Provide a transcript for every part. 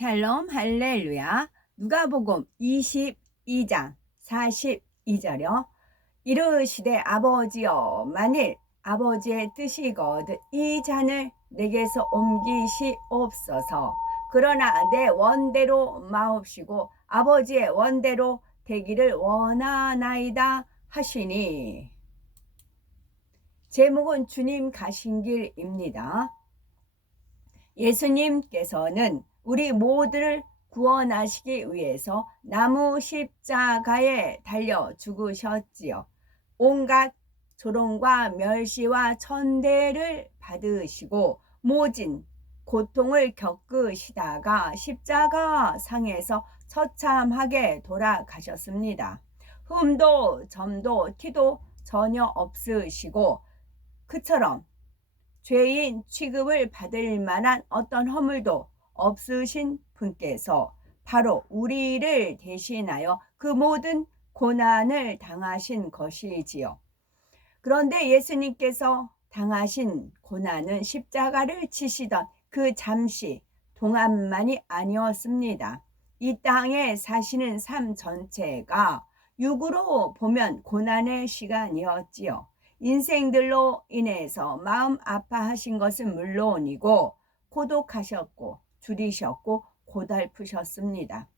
샬롬 할렐루야. 누가복음 22장 42절요. 이르시되 아버지여 만일 아버지의 뜻이거든 이 잔을 내게서 옮기시옵소서. 그러나 내 원대로 마옵시고 아버지의 원대로 되기를 원하나이다 하시니. 제목은 주님 가신 길입니다. 예수님께서는 우리 모두를 구원하시기 위해서 나무 십자가에 달려 죽으셨지요. 온갖 조롱과 멸시와 천대를 받으시고 모진 고통을 겪으시다가 십자가 상에서 처참하게 돌아가셨습니다. 흠도 점도 티도 전혀 없으시고 그처럼 죄인 취급을 받을 만한 어떤 허물도 없으신 분께서 바로 우리를 대신하여 그 모든 고난을 당하신 것이지요. 그런데 예수님께서 당하신 고난은 십자가를 지시던 그 잠시 동안만이 아니었습니다. 이 땅에 사시는 삶 전체가 육으로 보면 고난의 시간이었지요. 인생들로 인해서 마음 아파하신 것은 물론이고 고독하셨고 줄이셨고 고달프셨습니다.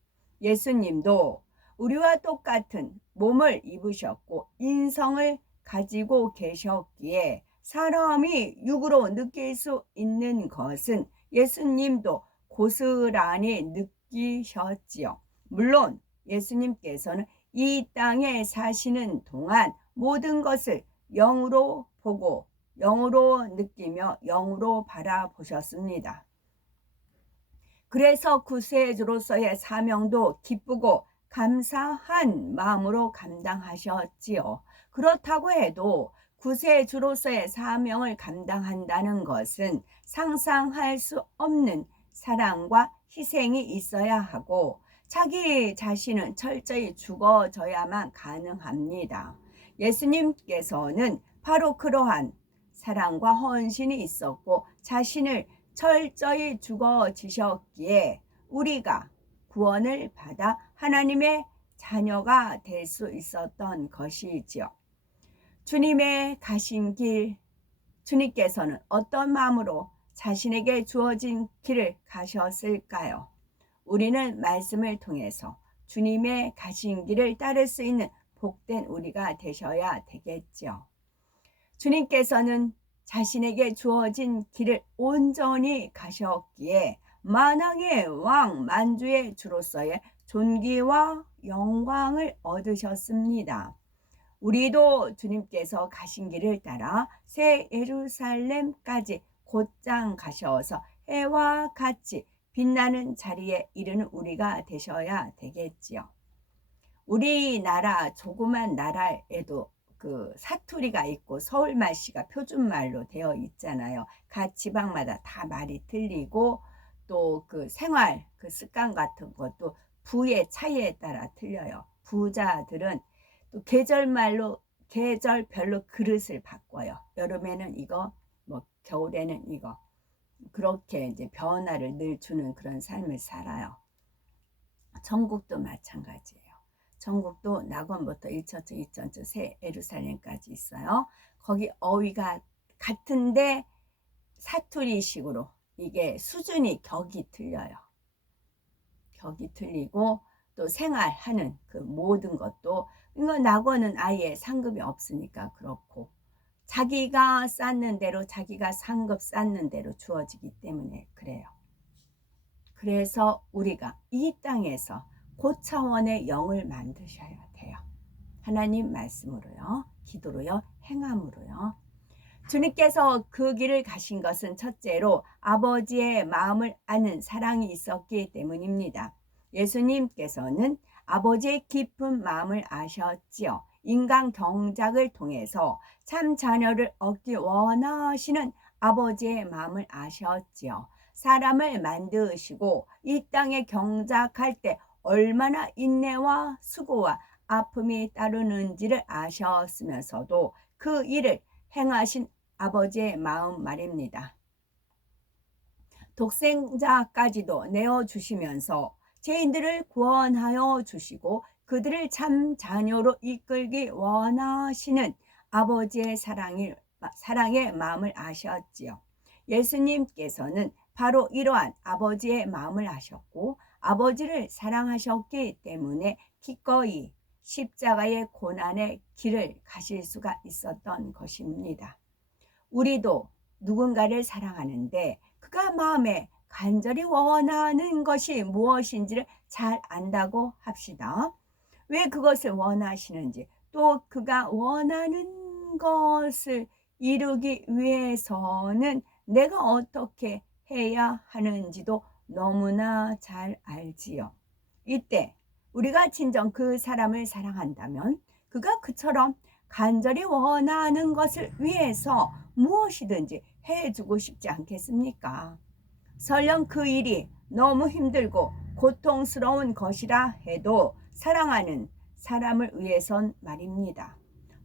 예수님도 우리와 똑같은 몸을 입으셨고 인성을 가지고 계셨기에 사람이 육으로 느낄 수 있는 것은 예수님도 고스란히 느끼셨지요. 물론 예수님께서는 이 땅에 사시는 동안 모든 것을 영으로 보고 영으로 느끼며 영으로 바라보셨습니다. 그래서 구세주로서의 사명도 기쁘고 감사한 마음으로 감당하셨지요. 그렇다고 해도 구세주로서의 사명을 감당한다는 것은 상상할 수 없는 사랑과 희생이 있어야 하고 자기 자신은 철저히 죽어져야만 가능합니다. 예수님께서는 바로 그러한 사랑과 헌신이 있었고 자신을 철저히 죽어지셨기에 우리가 구원을 받아 하나님의 자녀가 될 수 있었던 것이지요. 주님의 가신 길, 주님께서는 어떤 마음으로 자신에게 주어진 길을 가셨을까요? 우리는 말씀을 통해서 주님의 가신 길을 따를 수 있는 복된 우리가 되셔야 되겠죠. 주님께서는 자신에게 주어진 길을 온전히 가셨기에 만왕의 왕 만주의 주로서의 존귀와 영광을 얻으셨습니다. 우리도 주님께서 가신 길을 따라 새 예루살렘까지 곧장 가셔서 해와 같이 빛나는 자리에 이르는 우리가 되셔야 되겠지요. 우리나라 조그만 나라에도 그 사투리가 있고 서울말씨가 표준말로 되어 있잖아요. 각 지방마다 다 말이 틀리고 또 그 생활 그 습관 같은 것도 부의 차이에 따라 틀려요. 부자들은 또 계절말로 계절별로 그릇을 바꿔요. 여름에는 이거, 뭐 겨울에는 이거. 그렇게 이제 변화를 늘 주는 그런 삶을 살아요. 전국도 마찬가지예요. 전국도 낙원부터 1천층, 2천층, 새 예루살렘까지 있어요. 거기 어휘가 같은데 사투리식으로 이게 수준이 격이 틀려요. 격이 틀리고 또 생활하는 그 모든 것도 이거 낙원은 아예 상급이 없으니까 그렇고 자기가 쌓는 대로 자기가 상급 쌓는 대로 주어지기 때문에 그래요. 그래서 우리가 이 땅에서 고차원의 영을 만드셔야 돼요. 하나님 말씀으로요, 기도로요, 행함으로요. 주님께서 그 길을 가신 것은 첫째로 아버지의 마음을 아는 사랑이 있었기 때문입니다. 예수님께서는 아버지의 깊은 마음을 아셨지요. 인간 경작을 통해서 참 자녀를 얻기 원하시는 아버지의 마음을 아셨지요. 사람을 만드시고 이 땅에 경작할 때 얼마나 인내와 수고와 아픔이 따르는지를 아셨으면서도 그 일을 행하신 아버지의 마음 말입니다. 독생자까지도 내어주시면서 죄인들을 구원하여 주시고 그들을 참 자녀로 이끌기 원하시는 아버지의 사랑의 마음을 아셨지요. 예수님께서는 바로 이러한 아버지의 마음을 아셨고 아버지를 사랑하셨기 때문에 기꺼이 십자가의 고난의 길을 가실 수가 있었던 것입니다. 우리도 누군가를 사랑하는데 그가 마음에 간절히 원하는 것이 무엇인지를 잘 안다고 합시다. 왜 그것을 원하시는지, 또 그가 원하는 것을 이루기 위해서는 내가 어떻게 해야 하는지도 너무나 잘 알지요. 이때 우리가 진정 그 사람을 사랑한다면 그가 그처럼 간절히 원하는 것을 위해서 무엇이든지 해주고 싶지 않겠습니까? 설령 그 일이 너무 힘들고 고통스러운 것이라 해도 사랑하는 사람을 위해선 말입니다.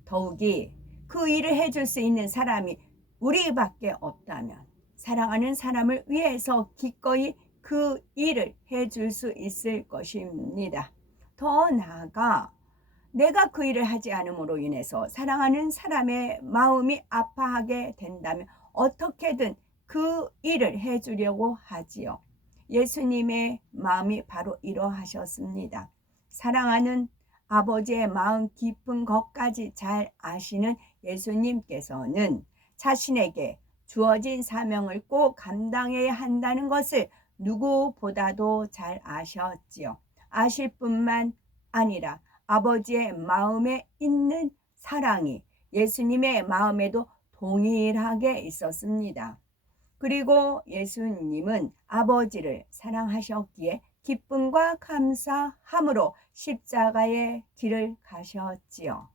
더욱이 그 일을 해줄 수 있는 사람이 우리밖에 없다면 사랑하는 사람을 위해서 기꺼이 그 일을 해줄 수 있을 것입니다. 더 나아가 내가 그 일을 하지 않음으로 인해서 사랑하는 사람의 마음이 아파하게 된다면 어떻게든 그 일을 해주려고 하지요. 예수님의 마음이 바로 이러하셨습니다. 사랑하는 아버지의 마음 깊은 것까지 잘 아시는 예수님께서는 자신에게 주어진 사명을 꼭 감당해야 한다는 것을 누구보다도 잘 아셨지요. 아실 뿐만 아니라 아버지의 마음에 있는 사랑이 예수님의 마음에도 동일하게 있었습니다. 그리고 예수님은 아버지를 사랑하셨기에 기쁨과 감사함으로 십자가의 길을 가셨지요.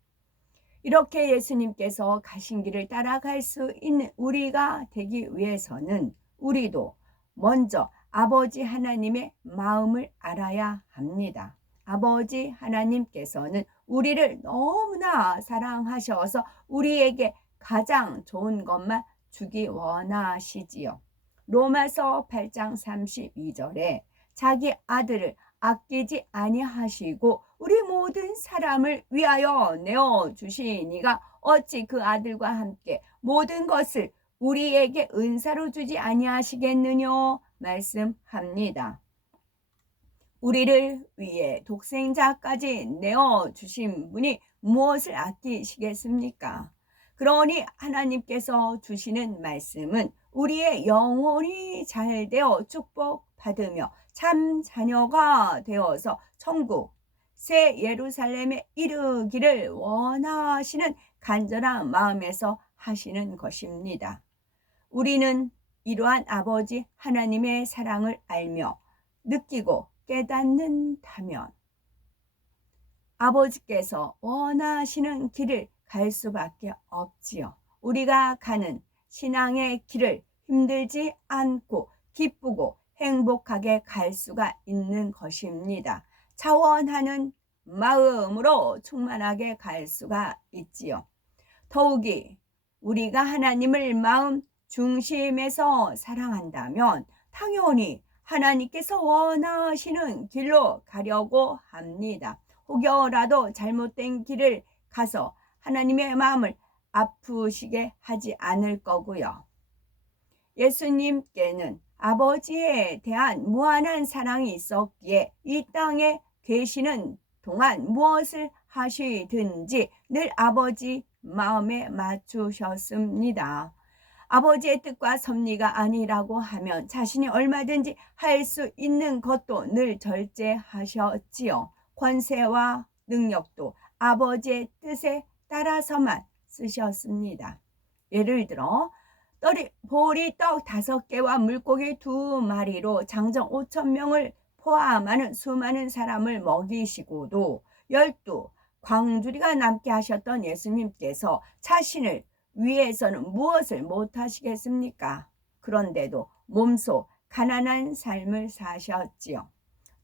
이렇게 예수님께서 가신 길을 따라갈 수 있는 우리가 되기 위해서는 우리도 먼저 아버지 하나님의 마음을 알아야 합니다. 아버지 하나님께서는 우리를 너무나 사랑하셔서 우리에게 가장 좋은 것만 주기 원하시지요. 로마서 8장 32절에 자기 아들을 아끼지 아니하시고 우리 모든 사람을 위하여 내어주시니가 어찌 그 아들과 함께 모든 것을 우리에게 은사로 주지 아니하시겠느냐 말씀합니다. 우리를 위해 독생자까지 내어주신 분이 무엇을 아끼시겠습니까? 그러니 하나님께서 주시는 말씀은 우리의 영혼이 잘되어 축복받으며 참 자녀가 되어서 천국 새 예루살렘에 이르기를 원하시는 간절한 마음에서 하시는 것입니다. 우리는 이러한 아버지 하나님의 사랑을 알며 느끼고 깨닫는다면 아버지께서 원하시는 길을 갈 수밖에 없지요. 우리가 가는 신앙의 길을 힘들지 않고 기쁘고 행복하게 갈 수가 있는 것입니다. 차원하는 마음으로 충만하게 갈 수가 있지요. 더욱이 우리가 하나님을 마음 중심에서 사랑한다면 당연히 하나님께서 원하시는 길로 가려고 합니다. 혹여라도 잘못된 길을 가서 하나님의 마음을 아프시게 하지 않을 거고요. 예수님께는 아버지에 대한 무한한 사랑이 있었기에 이 땅에 계시는 동안 무엇을 하시든지 늘 아버지 마음에 맞추셨습니다. 아버지의 뜻과 섭리가 아니라고 하면 자신이 얼마든지 할 수 있는 것도 늘 절제하셨지요. 권세와 능력도 아버지의 뜻에 따라서만 쓰셨습니다. 예를 들어 보리떡 5개와 물고기 2마리로 장정 5,000명을 포함하는 수많은 사람을 먹이시고도 12 광주리가 남게 하셨던 예수님께서 자신을 위해서는 무엇을 못하시겠습니까? 그런데도 몸소 가난한 삶을 사셨지요.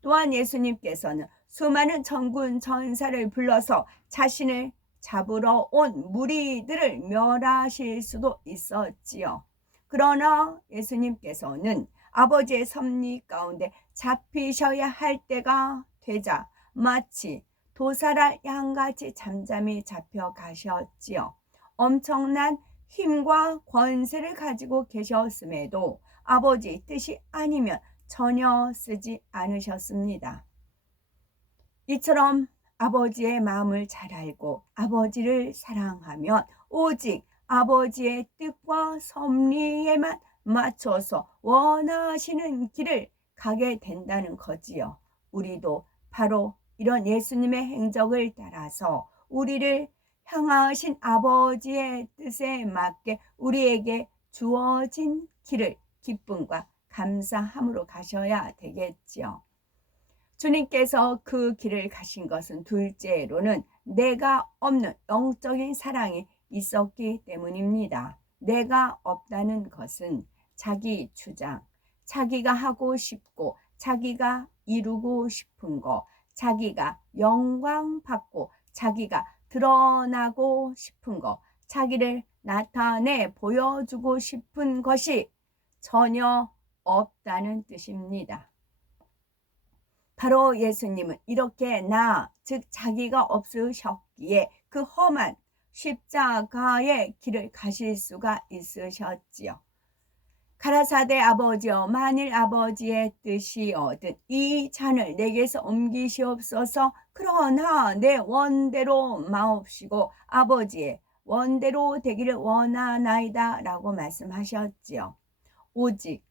또한 예수님께서는 수많은 천군 천사를 불러서 자신을 잡으러 온 무리들을 멸하실 수도 있었지요. 그러나 예수님께서는 아버지의 섭리 가운데 잡히셔야 할 때가 되자 마치 도살할 양같이 잠잠히 잡혀가셨지요. 엄청난 힘과 권세를 가지고 계셨음에도 아버지 뜻이 아니면 전혀 쓰지 않으셨습니다. 이처럼 아버지의 마음을 잘 알고 아버지를 사랑하면 오직 아버지의 뜻과 섭리에만 맞춰서 원하시는 길을 가게 된다는 거지요. 우리도 바로 이런 예수님의 행적을 따라서 우리를 향하신 아버지의 뜻에 맞게 우리에게 주어진 길을 기쁨과 감사함으로 가셔야 되겠지요. 주님께서 그 길을 가신 것은 둘째로는 내가 없는 영적인 사랑이 있었기 때문입니다. 내가 없다는 것은 자기 주장, 자기가 하고 싶고 자기가 이루고 싶은 거, 자기가 영광 받고 자기가 드러나고 싶은 거, 자기를 나타내 보여주고 싶은 것이 전혀 없다는 뜻입니다. 바로 예수님은 이렇게 즉 자기가 없으셨기에 그 험한 십자가의 길을 가실 수가 있으셨지요. 가라사대 아버지여, 만일 아버지의 뜻이거든 이 잔을 내게서 옮기시옵소서. 그러나 내 원대로 마옵시고 아버지의 원대로 되기를 원하나이다 라고 말씀하셨지요. 오직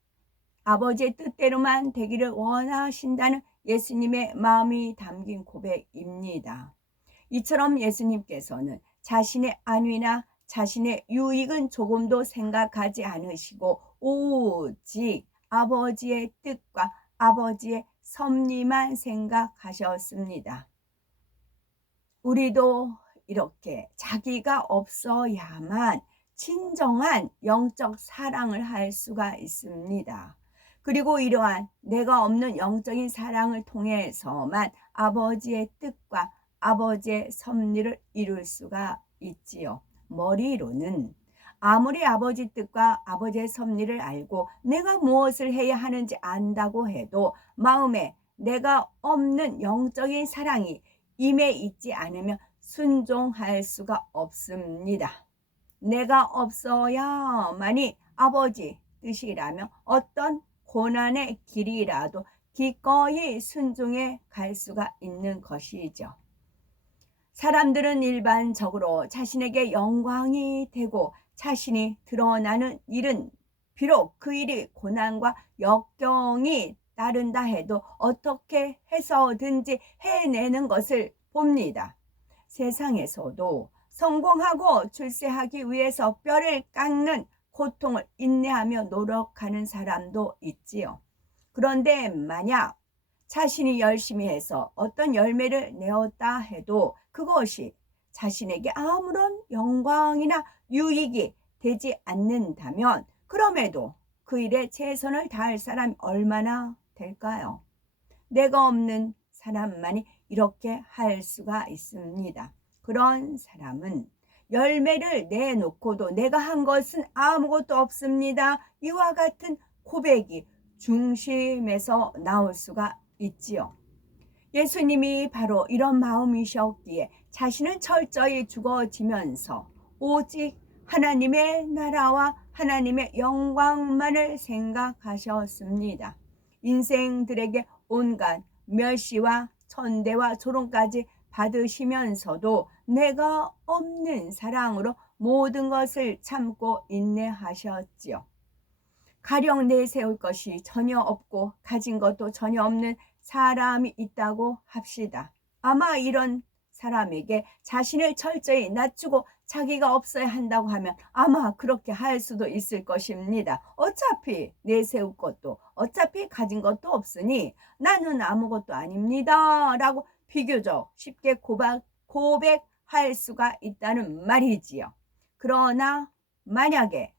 아버지의 뜻대로만 되기를 원하신다는 예수님의 마음이 담긴 고백입니다. 이처럼 예수님께서는 자신의 안위나 자신의 유익은 조금도 생각하지 않으시고 오직 아버지의 뜻과 아버지의 섭리만 생각하셨습니다. 우리도 이렇게 자기가 없어야만 진정한 영적 사랑을 할 수가 있습니다. 그리고 이러한 내가 없는 영적인 사랑을 통해서만 아버지의 뜻과 아버지의 섭리를 이룰 수가 있지요. 머리로는 아무리 아버지 뜻과 아버지의 섭리를 알고 내가 무엇을 해야 하는지 안다고 해도 마음에 내가 없는 영적인 사랑이 임해 있지 않으면 순종할 수가 없습니다. 내가 없어야만이 아버지 뜻이라면 어떤 고난의 길이라도 기꺼이 순종해 갈 수가 있는 것이죠. 사람들은 일반적으로 자신에게 영광이 되고 자신이 드러나는 일은 비록 그 일이 고난과 역경이 따른다 해도 어떻게 해서든지 해내는 것을 봅니다. 세상에서도 성공하고 출세하기 위해서 뼈를 깎는 고통을 인내하며 노력하는 사람도 있지요. 그런데 만약 자신이 열심히 해서 어떤 열매를 내었다 해도 그것이 자신에게 아무런 영광이나 유익이 되지 않는다면 그럼에도 그 일에 최선을 다할 사람이 얼마나 될까요? 내가 없는 사람만이 이렇게 할 수가 있습니다. 그런 사람은 열매를 내놓고도 내가 한 것은 아무것도 없습니다. 이와 같은 고백이 중심에서 나올 수가 있지요. 예수님이 바로 이런 마음이셨기에 자신은 철저히 죽어지면서 오직 하나님의 나라와 하나님의 영광만을 생각하셨습니다. 인생들에게 온갖 멸시와 천대와 조롱까지 받으시면서도 내가 없는 사랑으로 모든 것을 참고 인내하셨지요. 가령 내세울 것이 전혀 없고 가진 것도 전혀 없는 사람이 있다고 합시다. 아마 이런 사람에게 자신을 철저히 낮추고 자기가 없어야 한다고 하면 아마 그렇게 할 수도 있을 것입니다. 어차피 내세울 것도 어차피 가진 것도 없으니 나는 아무것도 아닙니다 라고 비교적 쉽게 고백할 수가 있다는 말이지요. 그러나 만약에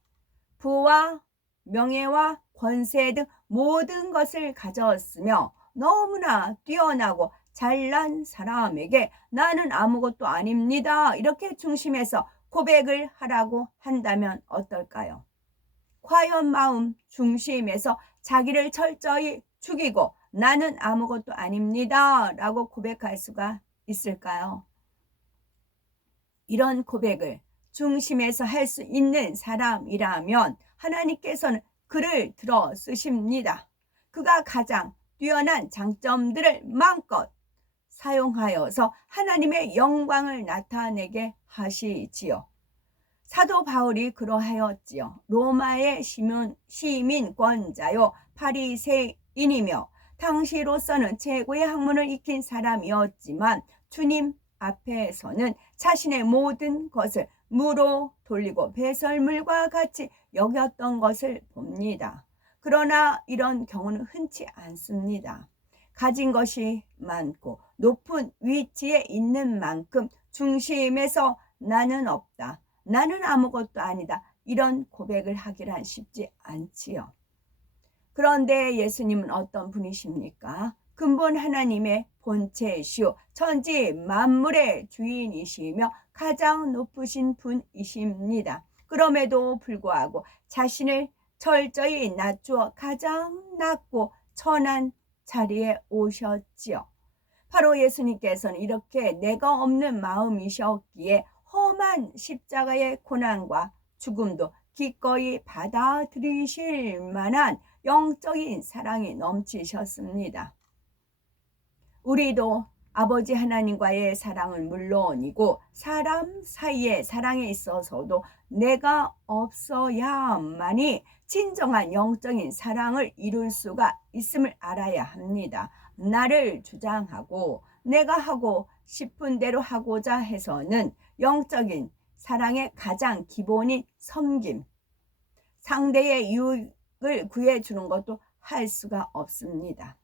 부와 명예와 권세 등 모든 것을 가졌으며 너무나 뛰어나고 잘난 사람에게 나는 아무것도 아닙니다 이렇게 중심에서 고백을 하라고 한다면 어떨까요? 과연 마음 중심에서 자기를 철저히 죽이고 나는 아무것도 아닙니다 라고 고백할 수가 있을까요? 이런 고백을 중심에서 할 수 있는 사람이라면 하나님께서는 그를 들어 쓰십니다. 그가 가장 뛰어난 장점들을 마음껏 사용하여서 하나님의 영광을 나타내게 하시지요. 사도 바울이 그러하였지요. 로마의 시민권자요 바리새인이며 당시로서는 최고의 학문을 익힌 사람이었지만 주님 앞에서는 자신의 모든 것을 무로 돌리고 배설물과 같이 여겼던 것을 봅니다. 그러나 이런 경우는 흔치 않습니다. 가진 것이 많고 높은 위치에 있는 만큼 중심에서 나는 없다, 나는 아무것도 아니다, 이런 고백을 하기란 쉽지 않지요. 그런데 예수님은 어떤 분이십니까? 근본 하나님의 본체시오 천지 만물의 주인이시며 가장 높으신 분이십니다. 그럼에도 불구하고 자신을 철저히 낮추어 가장 낮고 천한 자리에 오셨지요. 바로 예수님께서는 이렇게 내가 없는 마음이셨기에 험한 십자가의 고난과 죽음도 기꺼이 받아들이실 만한 영적인 사랑이 넘치셨습니다. 우리도 아버지 하나님과의 사랑은 물론이고 사람 사이의 사랑에 있어서도 내가 없어야만이 진정한 영적인 사랑을 이룰 수가 있음을 알아야 합니다. 나를 주장하고 내가 하고 싶은 대로 하고자 해서는 영적인 사랑의 가장 기본인 섬김, 상대의 유익을 구해주는 것도 할 수가 없습니다.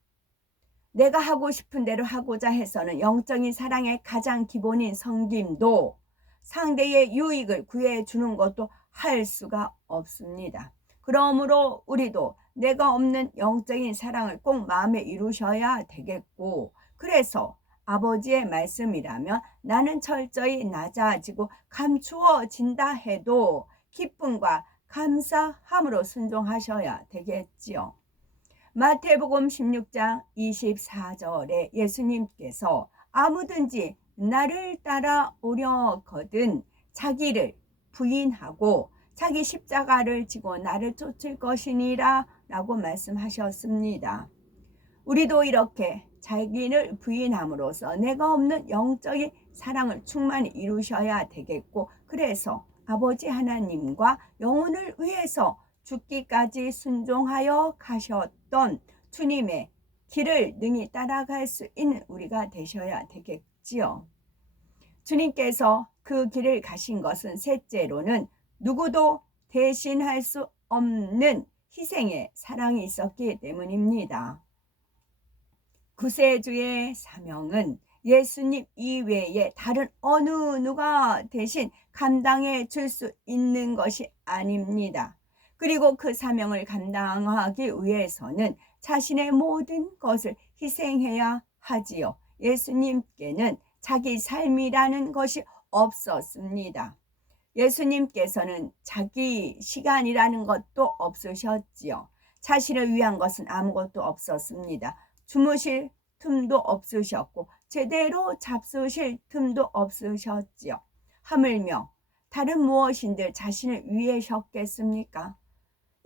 내가 하고 싶은 대로 하고자 해서는 영적인 사랑의 가장 기본인 섬김도 상대의 유익을 구해주는 것도 할 수가 없습니다. 그러므로 우리도 내가 없는 영적인 사랑을 꼭 마음에 이루셔야 되겠고, 그래서 아버지의 말씀이라면 나는 철저히 낮아지고 감추어진다 해도 기쁨과 감사함으로 순종하셔야 되겠지요. 마태복음 16장 24절에 예수님께서 아무든지 나를 따라오려거든 자기를 부인하고 자기 십자가를 지고 나를 쫓을 것이니라 라고 말씀하셨습니다. 우리도 이렇게 자기를 부인함으로써 내가 없는 영적인 사랑을 충만히 이루셔야 되겠고, 그래서 아버지 하나님과 영혼을 위해서 죽기까지 순종하여 가셨던 주님의 길을 능히 따라갈 수 있는 우리가 되셔야 되겠지요. 주님께서 그 길을 가신 것은 셋째로는 누구도 대신할 수 없는 희생의 사랑이 있었기 때문입니다. 구세주의 사명은 예수님 이외에 다른 어느 누가 대신 감당해 줄 수 있는 것이 아닙니다. 그리고 그 사명을 감당하기 위해서는 자신의 모든 것을 희생해야 하지요. 예수님께는 자기 삶이라는 것이 없었습니다. 예수님께서는 자기 시간이라는 것도 없으셨지요. 자신을 위한 것은 아무것도 없었습니다. 주무실 틈도 없으셨고 제대로 잡수실 틈도 없으셨지요. 하물며 다른 무엇인들 자신을 위해셨겠습니까?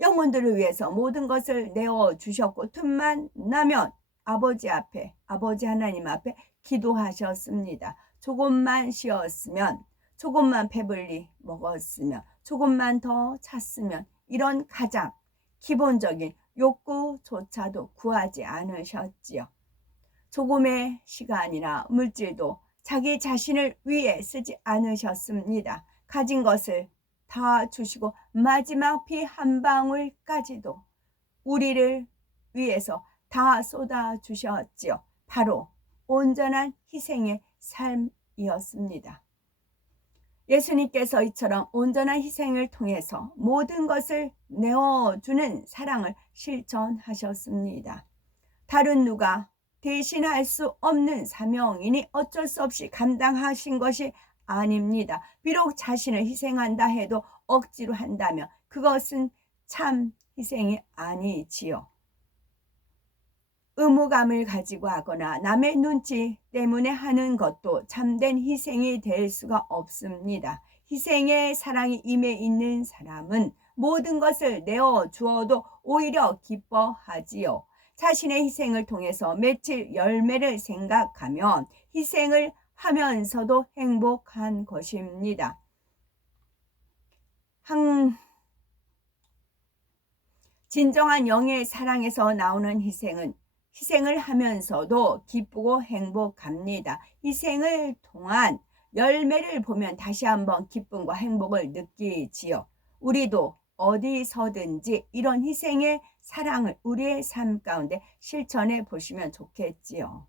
영혼들을 위해서 모든 것을 내어주셨고 틈만 나면 아버지 앞에, 아버지 하나님 앞에 기도하셨습니다. 조금만 쉬었으면, 조금만 배불리 먹었으면, 조금만 더 찼으면, 이런 가장 기본적인 욕구조차도 구하지 않으셨지요. 조금의 시간이나 물질도 자기 자신을 위해 쓰지 않으셨습니다. 가진 것을 다 주시고 마지막 피 한 방울까지도 우리를 위해서 다 쏟아주셨지요. 바로 온전한 희생의 삶이었습니다. 예수님께서 이처럼 온전한 희생을 통해서 모든 것을 내어주는 사랑을 실천하셨습니다. 다른 누가 대신할 수 없는 사명이니 어쩔 수 없이 감당하신 것이 아닙니다. 비록 자신을 희생한다 해도 억지로 한다면 그것은 참 희생이 아니지요. 의무감을 가지고 하거나 남의 눈치 때문에 하는 것도 참된 희생이 될 수가 없습니다. 희생의 사랑이 임해 있는 사람은 모든 것을 내어 주어도 오히려 기뻐하지요. 자신의 희생을 통해서 맺힐 열매를 생각하면 희생을 하면서도 행복한 것입니다. 진정한 영의 사랑에서 나오는 희생을 하면서도 기쁘고 행복합니다. 희생을 통한 열매를 보면 다시 한번 기쁨과 행복을 느끼지요. 우리도 어디서든지 이런 희생의 사랑을 우리의 삶 가운데 실천해 보시면 좋겠지요.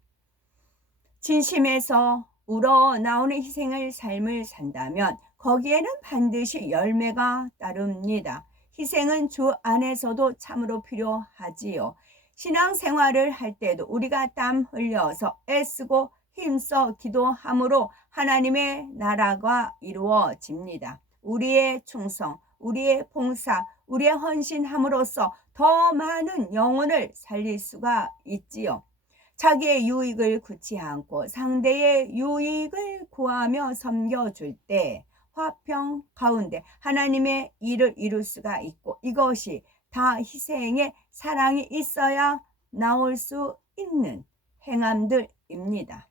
진심에서 우러나오는 희생의 삶을 산다면 거기에는 반드시 열매가 따릅니다. 희생은 주 안에서도 참으로 필요하지요. 신앙생활을 할 때도 우리가 땀 흘려서 애쓰고 힘써 기도함으로 하나님의 나라가 이루어집니다. 우리의 충성, 우리의 봉사, 우리의 헌신함으로써 더 많은 영혼을 살릴 수가 있지요. 자기의 유익을 구치 않고 상대의 유익을 구하며 섬겨줄 때 화평 가운데 하나님의 일을 이룰 수가 있고, 이것이 다 희생의 사랑이 있어야 나올 수 있는 행함들입니다.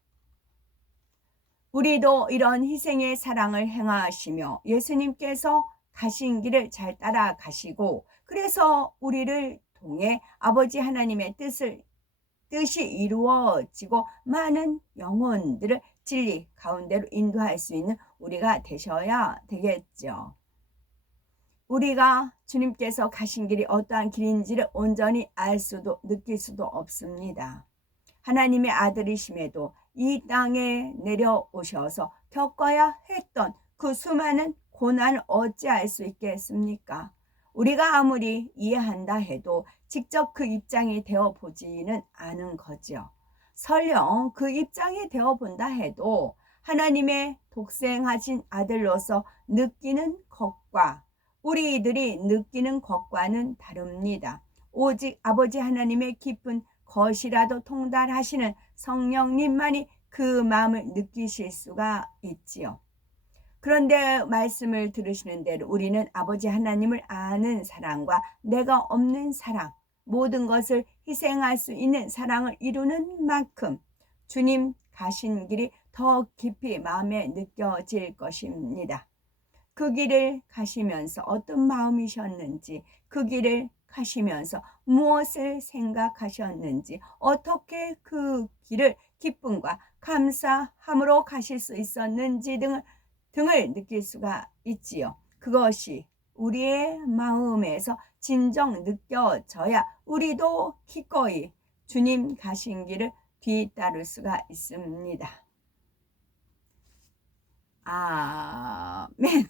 우리도 이런 희생의 사랑을 행하시며 예수님께서 가신 길을 잘 따라가시고, 그래서 우리를 통해 아버지 하나님의 뜻이 이루어지고 많은 영혼들을 진리 가운데로 인도할 수 있는 우리가 되셔야 되겠죠. 우리가 주님께서 가신 길이 어떠한 길인지를 온전히 알 수도 느낄 수도 없습니다. 하나님의 아들이심에도 이 땅에 내려오셔서 겪어야 했던 그 수많은 고난을 어찌할 수 있겠습니까? 우리가 아무리 이해한다 해도 직접 그 입장이 되어보지는 않은 거죠. 설령 그 입장이 되어본다 해도 하나님의 독생하신 아들로서 느끼는 것과 우리들이 느끼는 것과는 다릅니다. 오직 아버지 하나님의 깊은 것이라도 통달하시는 성령님만이 그 마음을 느끼실 수가 있지요. 그런데 말씀을 들으시는 대로 우리는 아버지 하나님을 아는 사랑과 내가 없는 사랑, 모든 것을 희생할 수 있는 사랑을 이루는 만큼 주님 가신 길이 더 깊이 마음에 느껴질 것입니다. 그 길을 가시면서 어떤 마음이셨는지, 그 길을 가시면서 무엇을 생각하셨는지, 어떻게 그 길을 기쁨과 감사함으로 가실 수 있었는지 등을 느낄 수가 있지요. 그것이 우리의 마음에서 진정 느껴져야 우리도 기꺼이 주님 가신 길을 뒤따를 수가 있습니다. 아멘.